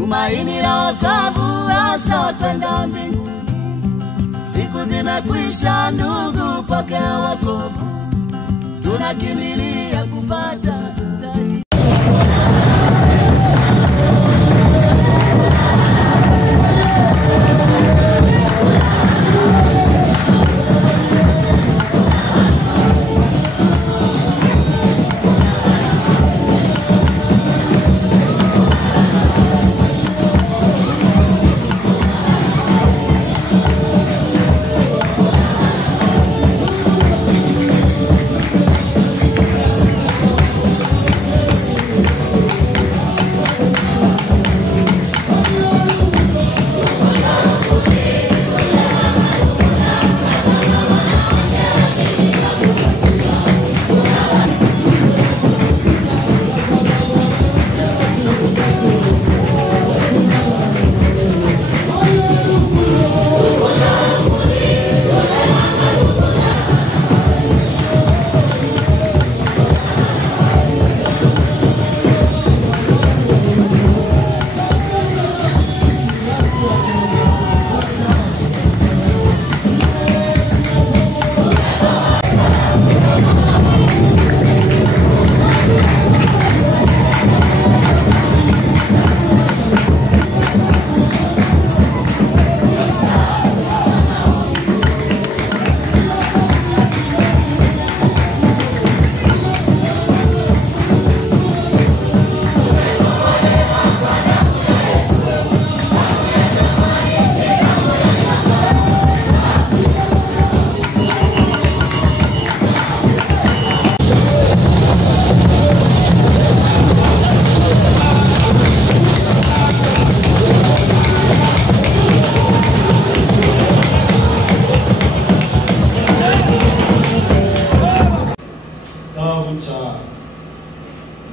tumaini la wokovu hasa kwenda mbinguni. Siku zimekwisha ndugu, pokea wokovu, tunakimbilia kupata taifa.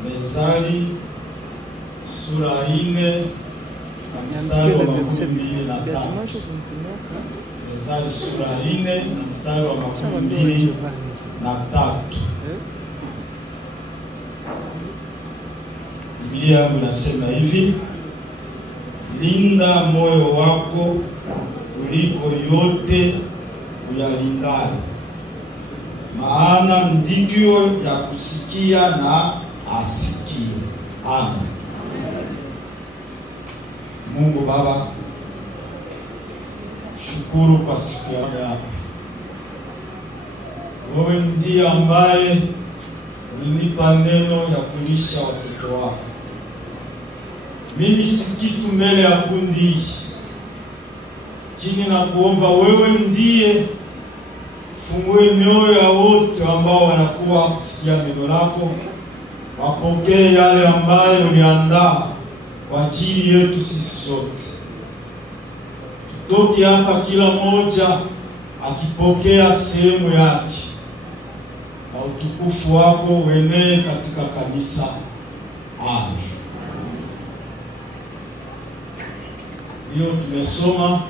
Mezali sura 4 na mstari wa 23. Mezali sura 4 na mstari wa 23. Biblia yangu inasema hivi: linda moyo wako kuliko yote uyalindayo, maana ndivyo ya kusikia na asikie. Amen. Mungu Baba, shukuru kwa siku yako. Wewe ndiye ambaye ulinipa neno ya kulisha watoto wako. Mimi si kitu mbele ya kundi hili, lakini nakuomba wewe ndiye fungue mioyo ya wote ambao wanakuwa kusikia neno lako, wapokee yale ambayo uliandaa kwa ajili yetu sisi sote. Tutoke hapa kila mmoja akipokea sehemu yake, na utukufu wako uenee katika kanisa. Amen. Hiyo tumesoma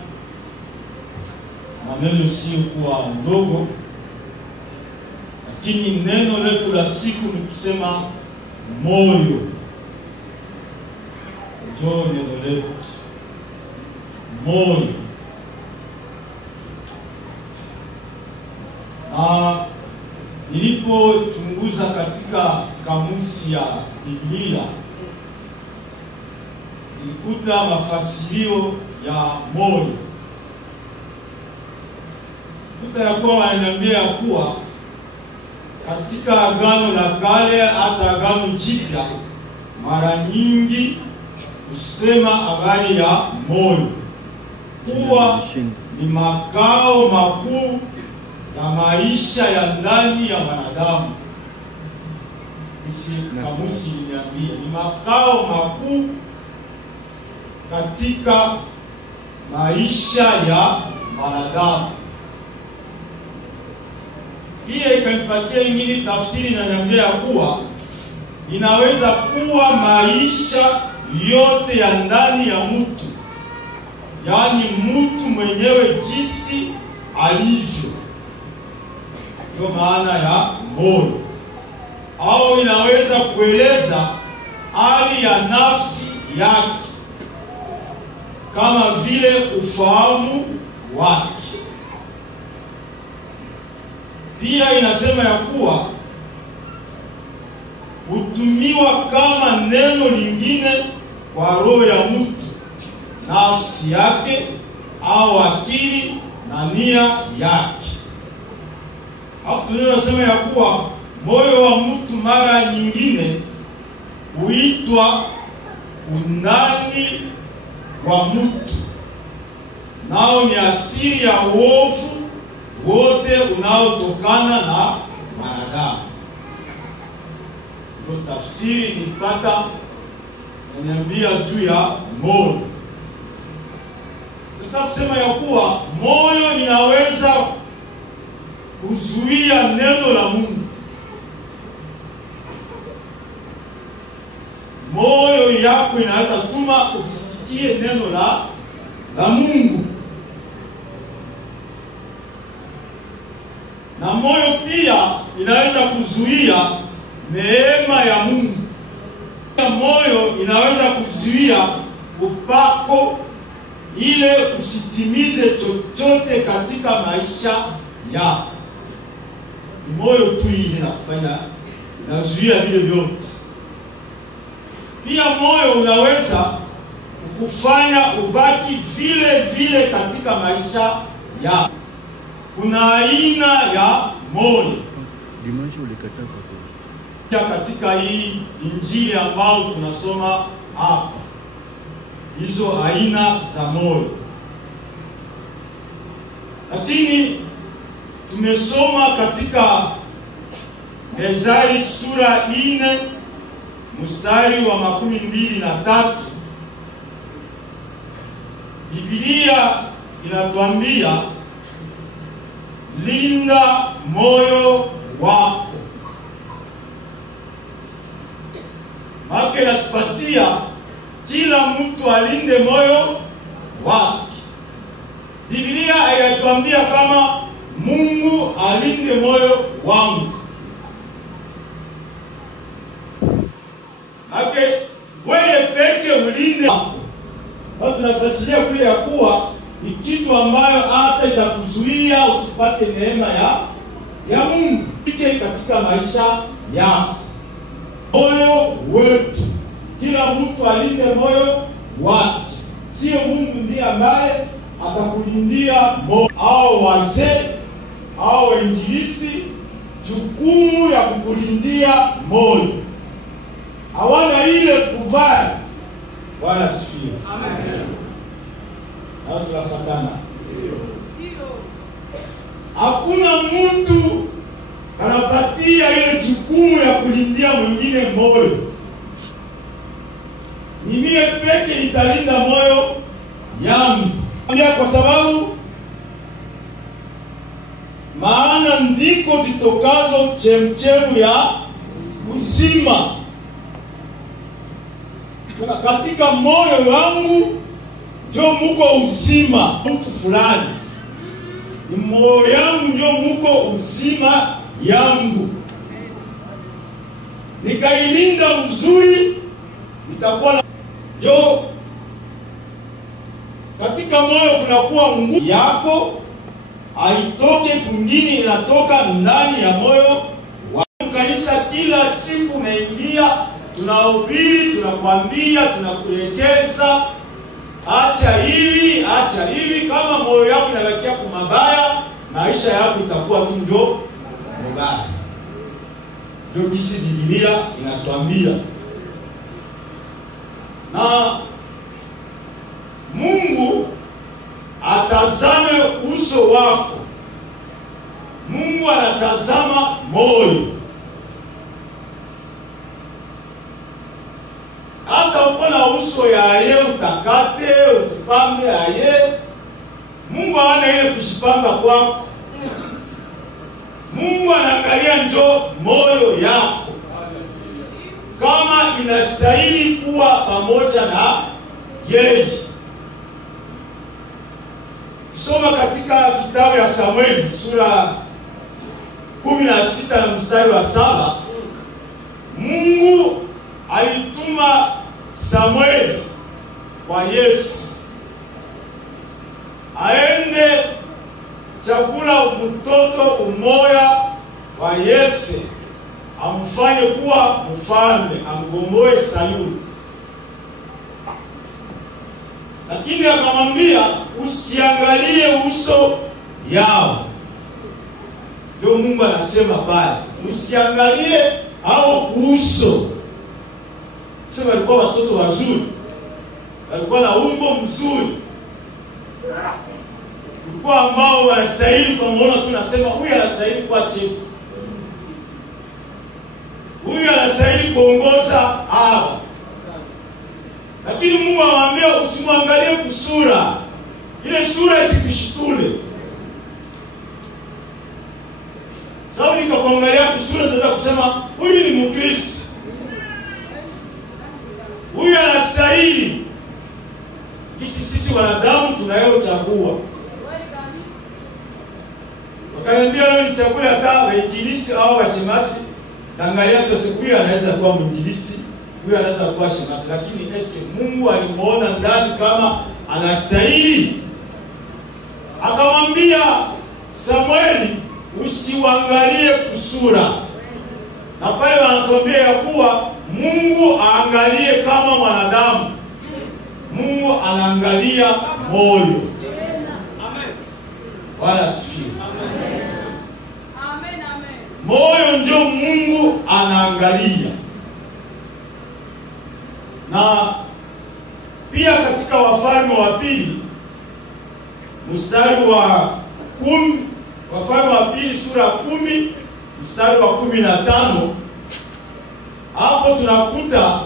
maneno sio kuwa ndogo, lakini neno letu la siku ni kusema moyo. Ndio neno letu, moyo. Nilipochunguza katika kamusi ya Biblia, nilikuta mafasirio ya moyo. Ya kuwa wananiambia kuwa katika Agano la Kale hata Agano Jipya mara nyingi kusema habari ya moyo kuwa ni makao makuu ya maisha ya ndani ya wanadamu. Kamusi iliniambia ni makao makuu katika maisha ya wanadamu. Hii ikanipatia ingine tafsiri na niambia kuwa inaweza kuwa maisha yote ya ndani ya mtu, yaani mtu mwenyewe jinsi alivyo. Ndio maana ya moyo. Au inaweza kueleza hali ya nafsi yake, kama vile ufahamu wake. Pia inasema ya kuwa hutumiwa kama neno lingine kwa roho ya mtu, nafsi yake au akili na nia yake. Hapo tunasema ya kuwa moyo wa mtu mara nyingine huitwa undani wa mtu, nao ni asili ya uovu wote unaotokana na wanadamu. Ndio tafsiri nipata niambia juu ya moyo. Nataka kusema ya kuwa moyo inaweza kuzuia neno la Mungu. Moyo yako inaweza tuma usisikie neno la Mungu. Na moyo pia inaweza kuzuia neema ya Mungu. Moyo inaweza kuzuia upako ile usitimize chochote katika maisha yako. Moyo tu ile inafanya, inazuia vile vyote. Pia moyo unaweza kufanya ubaki vile vile katika maisha yako. Kuna aina ya moyo. Dimanche ulikata katika hii injili ambao tunasoma hapa. Hizo aina za moyo. Lakini tumesoma katika Mezali sura 4 mstari wa 23. Biblia inatuambia linda moyo wako. Maana inatupatia kila mtu alinde moyo wake. Biblia inatuambia kama Mungu alinde moyo wangu. Wewe peke ulinde wako. Sasa tunafasiria kule ya kuwa ni kitu ambayo hata itakuzuia usipate neema ya Mungu katika maisha yako. Moyo wetu, kila mtu alinde moyo wake. Sio Mungu ndiye ambaye atakulindia moyo. Au wazee au injilisi jukumu ya kukulindia moyo. Hawana ile kuvaa. Bwana asifiwe. Amen. Hao tunafatana. Hakuna mtu anapatia ile jukumu ya kulindia mwingine moyo. Ni mimi peke nitalinda moyo yangu. Kwa sababu maana ndiko zitokazo chemchemu ya uzima. Katika moyo wangu ndio muko uzima. Mtu fulani ni moyo yangu ndio muko uzima yangu. Nikailinda uzuri, nitakuwa na jo. Katika moyo kunakuwa nguvu yako, haitoke kwingine, inatoka ndani ya moyo wa kanisa. Kila siku naingia, tunahubiri, tunakwambia, tunakuelekeza acha hivi. Kama moyo yako inaelekea kwa mabaya, maisha yako itakuwa tu ndio mabaya. Ndio kisi Biblia inatuambia. Na Mungu atazame uso wako. Mungu anatazama moyo. Hata uko na uso ya yeye utakate, usipambe yeye. Mungu hana ile kushipamba kwako. Mungu anaangalia njo moyo yako. Kama inastahili kuwa pamoja na yeye. Soma katika kitabu ya Samueli sura 16 na mstari wa 7. Mungu alituma Samueli kwa Yese aende chakula mtoto umoya wa Yese, amfanye kuwa mfalme, amgomboe Sayuni. Lakini akamwambia usiangalie uso yao. Ndio Mungu anasema pale, usiangalie hao uso. Sema walikuwa watoto wazuri, walikuwa na umbo mzuri, walikuwa ambao wanastahili, kwa maana tunasema huyu anastahili kuwa chifu, huyu anastahili kuongoza hawa. Lakini Mungu anawaambia usimwangalie kusura, ile sura isikushitule. Sababu nikakuangalia kusura nataka kusema huyu ni Mkristo, huyu anastahili. Sisi wanadamu tunayochagua. Wakaniambia leo ni chakula hata wainjilisti au washemasi, na angalia tusiku anaweza kuwa mwinjilisti, huyu anaweza kuwa shemasi, lakini eske Mungu alimuona ndani kama anastahili? Akamwambia Samueli usiangalie kusura. Na pale wanatuambia ya kuwa Mungu aangalie kama mwanadamu. Mungu anaangalia moyo. Amen. Wala sifiwe. Amen. Amen, amen. Moyo ndio Mungu anaangalia. Na pia katika Wafalme wa pili mstari wa 10, Wafalme wa pili sura 10 mstari wa 15, hapo tunakuta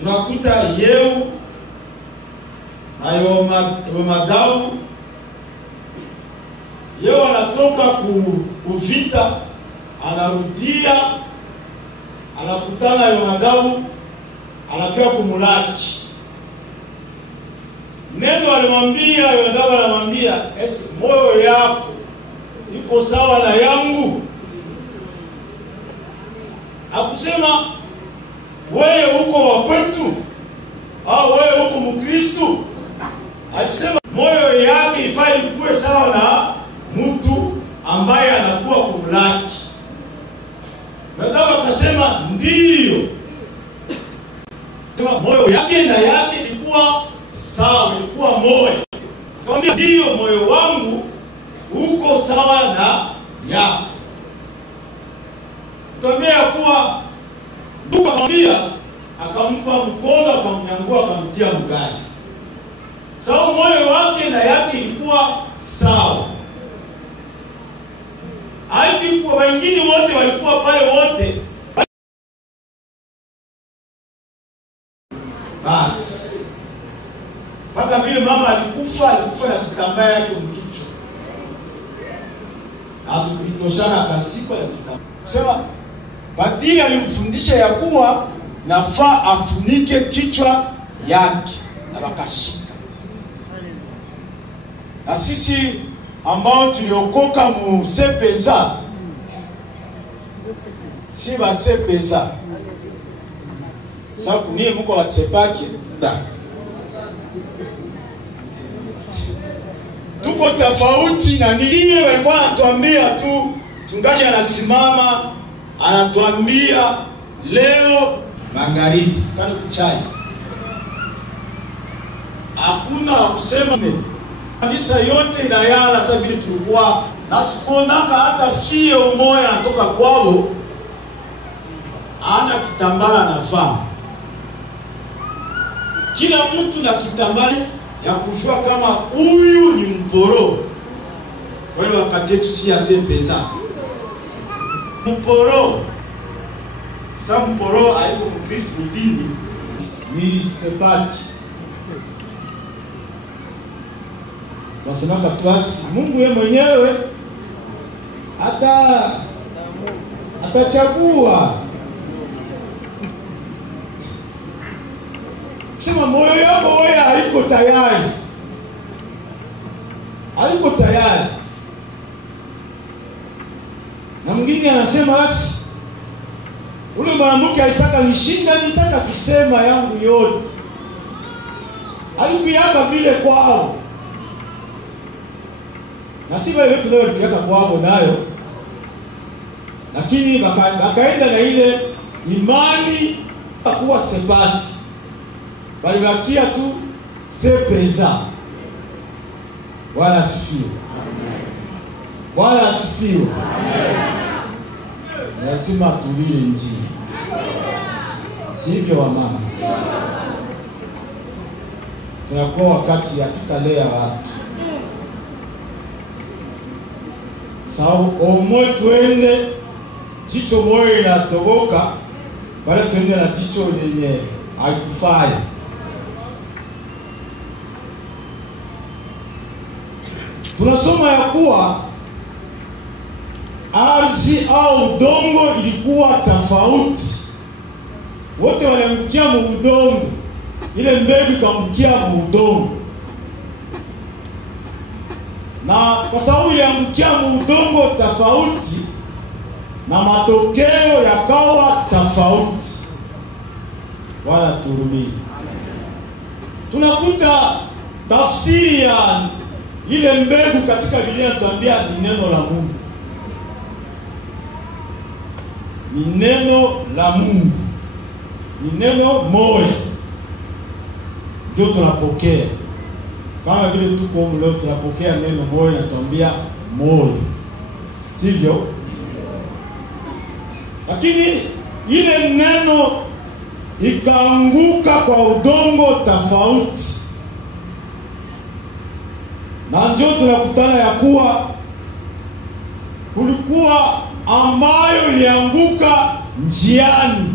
tunakuta Yehu na Yonadabu. Yehu anatoka kuvita, anarudia, anakutana Yonadabu, anakia kumulaki. Neno alimwambia Yonadabu, anamwambia eske moyo yako iko sawa na yangu? Akusema wewe uko wa kwetu au wewe uko Mkristo. Alisema moyo yake ifai kuwe sawa na mtu ambaye anakuwa kumlaki. Yonadabu akasema ndio. Sema moyo yake na yake ilikuwa sawa, ilikuwa moyo. Akamwambia ndio, moyo wangu uko sawa na yako. Tuambia kuwa ndugu akamwambia, akampa mkono, akamnyangua, akamtia mgari. Sababu moyo wake na yake ilikuwa sawa. Haikuwa wengine wote walikuwa pale wote. Basi mpaka vile mama alikufa na kitambaa yake mkichwa. Hatukitoshana akazikwa na kitambaa. Sema padri alimfundisha ya kuwa nafaa afunike kichwa yake, na wakashika. Na sisi ambao tuliokoka mu sepeza, si ba sepeza, sababu ni mko wa sepake, tuko tofauti. Na nini walikuwa anatuambia tu, tungaje anasimama anatuambia leo magharibi kana kuchai, hakuna kusema kanisa yote inayala. Hata vile tulikuwa nasikonaka hata fie umoja anatoka kwao ana kitambara anavaa, kila mtu na kitambara ya kujua kama huyu ni mporo. Wale wakati yetu si atepeza mporo. Sasa mporo haiko Mkristo dini, ni sepaki. Nasema tuasi Mungu yeye mwenyewe atachagua. Sema moyo yako wewe haiko tayari. Haiko tayari. Na mwingine anasema basi ule mwanamke alisaka nishinda kusema yangu yote. Alikuiaka vile kwao. Na si vile wetu leo tukiaka kwao nayo. Lakini wakaenda na ile imani kuwa sebaki. Walibakia tu sepeza. Bwana asifiwe. Bwana asifiwe. Lazima tulile Injili. Sivyo wamama? Tunakuwa wakati ya tutalea watu. Sawa, omwe tuende jicho moyo inatoboka, bali tuende na jicho lenye haitufai. Tunasoma ya kuwa ardhi au udongo ilikuwa tofauti. Wote waliangukia mu udongo. Ile mbegu ikaangukia mu udongo. Na kwa sababu iliangukia mu udongo tofauti, na matokeo yakawa tofauti. Wala turumii. Tunakuta tafsiri ya ile mbegu katika Biblia inatuambia ni neno la Mungu. Ni neno la Mungu. Ni neno moja. Ndio tunapokea. Kama vile tuko leo tunapokea neno moja na tuambia moja. Sivyo? Lakini ile neno ikaanguka kwa udongo tofauti. Na ndio tunakutana ya kuwa kulikuwa ambayo ilianguka njiani.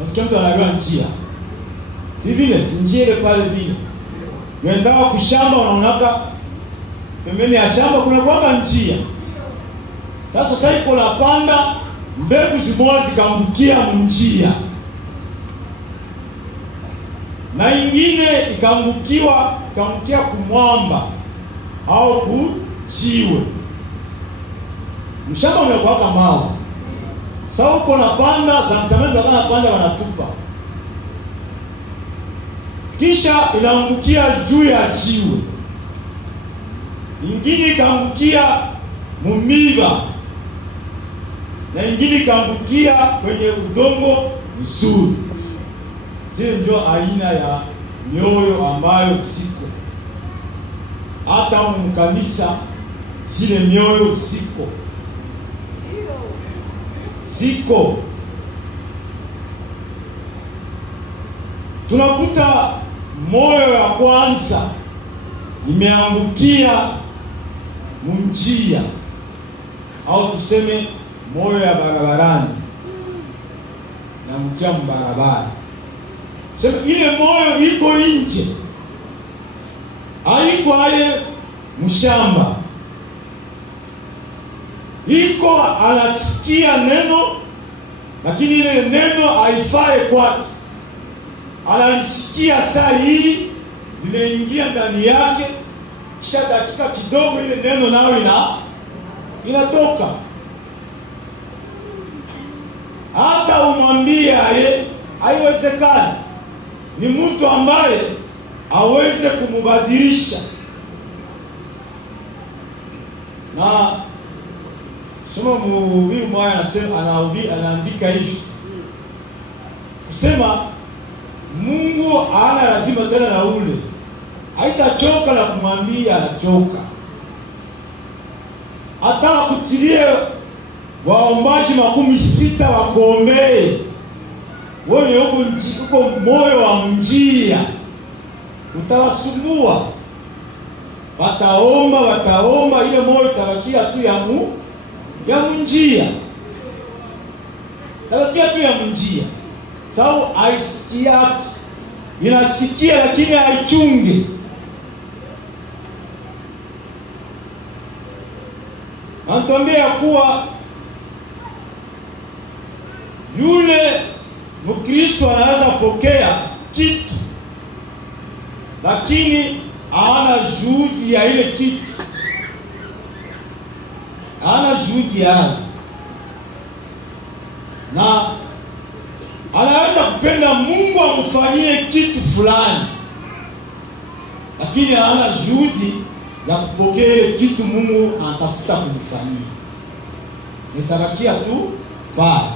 Nasikia mtu anajua njia. Si vile, njia ile pale vile. Unaenda kushamba unaonaka pembeni ya shamba kuna kwa njia. Sasa iko la panda mbegu zimoja zikaangukia njia. Na ingine ikaangukia kumwamba au kujiwe. Mshamba unakuwa kama mawe. Sasa uko na panda, zamani wakana panda wanatupa. Kisha inaangukia juu ya jiwe. Ingine ikaangukia mumiba. Na ingine ikaangukia kwenye udongo mzuri. Zile ndio aina ya mioyo ambayo ziko. Hata mkanisa zile mioyo ziko. Ziko. Tunakuta moyo ya kwanza imeangukia njia au tuseme moyo ya barabarani na mkia mbarabara. Sema ile moyo iko nje. Haiko aye mshamba. Iko anasikia neno lakini ile neno haifai kwake. Analisikia saa hii linaingia ndani yake, kisha dakika kidogo ile neno nao inatoka. Hata umwambie haiwezekani. Ni mtu ambaye aweze kumubadilisha. Na soma mhubiri mmoja anasema anaandika hivi. Kusema Mungu hana lazima tena na ule. Haisa choka na kumwambia anachoka. Hata kutilie waombaji 60 wakuombee. Wewe uko moyo wa njia. Utawasumbua. Wataomba ile moyo itabakia tu ya njia. Tabakia tu ya njia. Sawa haisikia. Inasikia lakini haichungi. Anatuambia kuwa yule Mkristo anaweza pokea kitu lakini hana juhudi ya ile kitu. Hana juhudi ya. Na anaweza kupenda Mungu amfanyie kitu fulani, lakini hana juhudi ya kupokea ile kitu Mungu anatafuta kumfanyia. Nitabakia tu pale.